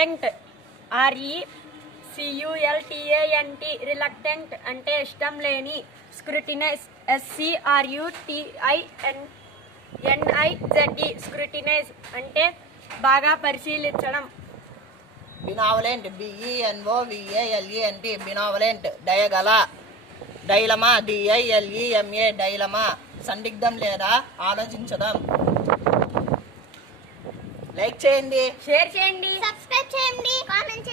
Reluctant RECULTANT reluctant అంటే ఇష్టం లేని. స్క్రూటినైజ్ SCRUTINIZE స్క్రూటినైజ్ అంటే బాగా పరిశీలించడం. బినావలెంట్ BENOVALENT బినావలెంట్ దయగల. డైలమా DILEMA డైలమా సందిగ్ధం లేదా ఆలోచించడం. లైక్ చేయండి, షేర్ చేయండి, సబ్స్క్రైబ్ చేయండి, కామెంట్